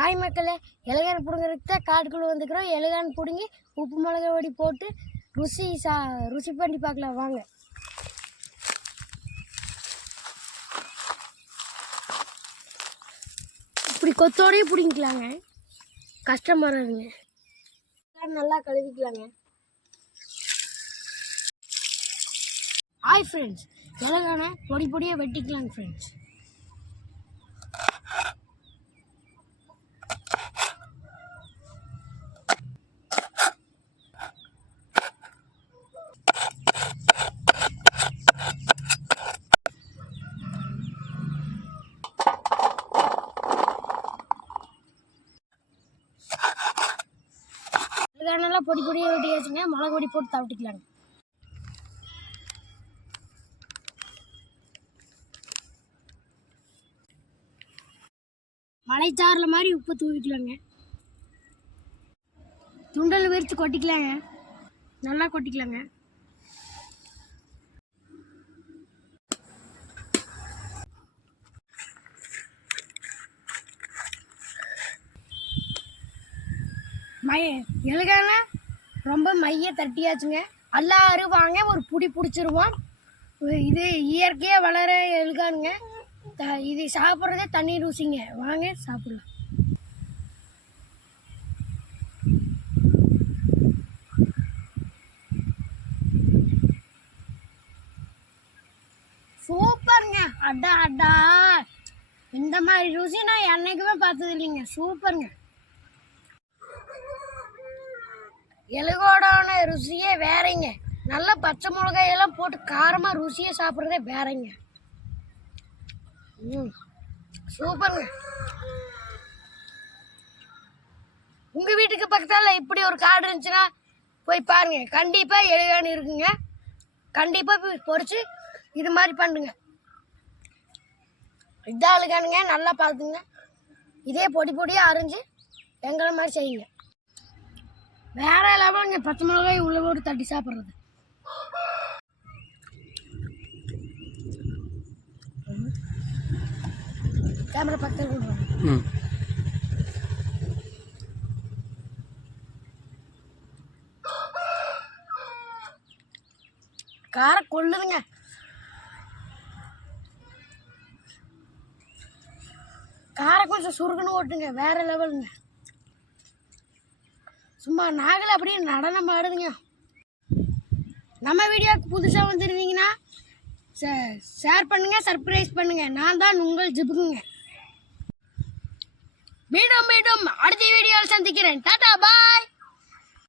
Hi மக்களே, எலகான் பிடுங்கிறதுக்கு தான் காட்டுக்குள்ளே வந்துக்கிறோம். எலகான் பிடுங்கி உப்பு மிளகா வடி போட்டு ருசி பண்ணி பார்க்கலாம் வாங்க. இப்படி கொத்தோடையே பிடிங்கிக்கலாங்க, கஷ்டமாக இருக்குங்க. நல்லா கழுவிக்கலாங்க. ஹாய் ஃப்ரெண்ட்ஸ், எலகானை பொடி பொடியாக வெட்டிக்கலாங்க ஃப்ரெண்ட்ஸ். நல்லா பொடி பொடியாக வெட்டி வச்சுங்க. மிளகு பொடி போட்டு தவிட்டிக்கலாங்க. மலைச்சாரில் மாதிரி உப்பு தூவிக்கலாங்க. துண்டல் விரித்து கொட்டிக்கலாங்க, நல்லா கொட்டிக்கலாங்க. எலகான ரொம்ப மைய தட்டியாச்சுங்க. எல்லாரும் வாங்க ஒரு புடி பிடிச்சிருவோம். இது இயற்கையாக வளர எலகானுங்க. இது சாப்பிட்றதே தண்ணி ருசிங்க. வாங்க சாப்பிடலாம். சூப்பருங்க. அடா அடா, இந்த மாதிரி ருசி நான் என்னைக்குமே பார்த்தது இல்லைங்க. சூப்பருங்க. எலகோடான ருசியே வேறங்க. நல்லா பச்சை மிளகாயெல்லாம் போட்டு காரமாக ருசியாக சாப்பிட்றதே வேறங்க. சூப்பருங்க. உங்கள் வீட்டுக்கு பக்கத்தால் இப்படி ஒரு காடு இருந்துச்சுன்னா போய் பாருங்க. கண்டிப்பாக எலகான் இருக்குங்க. கண்டிப்பாக போய் பொறிச்சு இது மாதிரி பண்ணுங்க. இதான் எலகானுங்க. நல்லா பார்த்துங்க. இதே பொடி பொடியாக அரைஞ்சி எங்களை மாதிரி செய்யுங்க. வேற இல்லாமல் இங்கே பச்சை மிளகாய் உள்ள போட்டு தட்டி சாப்பிட்றது. கேமரா பக்கத்தில் காரம் கொள்ளுதுங்க. காரம் கொஞ்சம் சுருக்குன்னு ஓட்டுங்க. வேற லெவலுங்க. சும்மா நாகலை அப்படியே நடனம் ஆடுதுங்க. நம்ம வீடியோவுக்கு புதுசாக வந்துருந்தீங்கன்னா ஷேர் பண்ணுங்கள், சர்ப்ரைஸ் பண்ணுங்கள். நான் தான் உங்கள் ஜிபுக்குங்க. மீண்டும் மீண்டும் அடுத்த வீடியோவில் சந்திக்கிறேன். டாடா பாய்.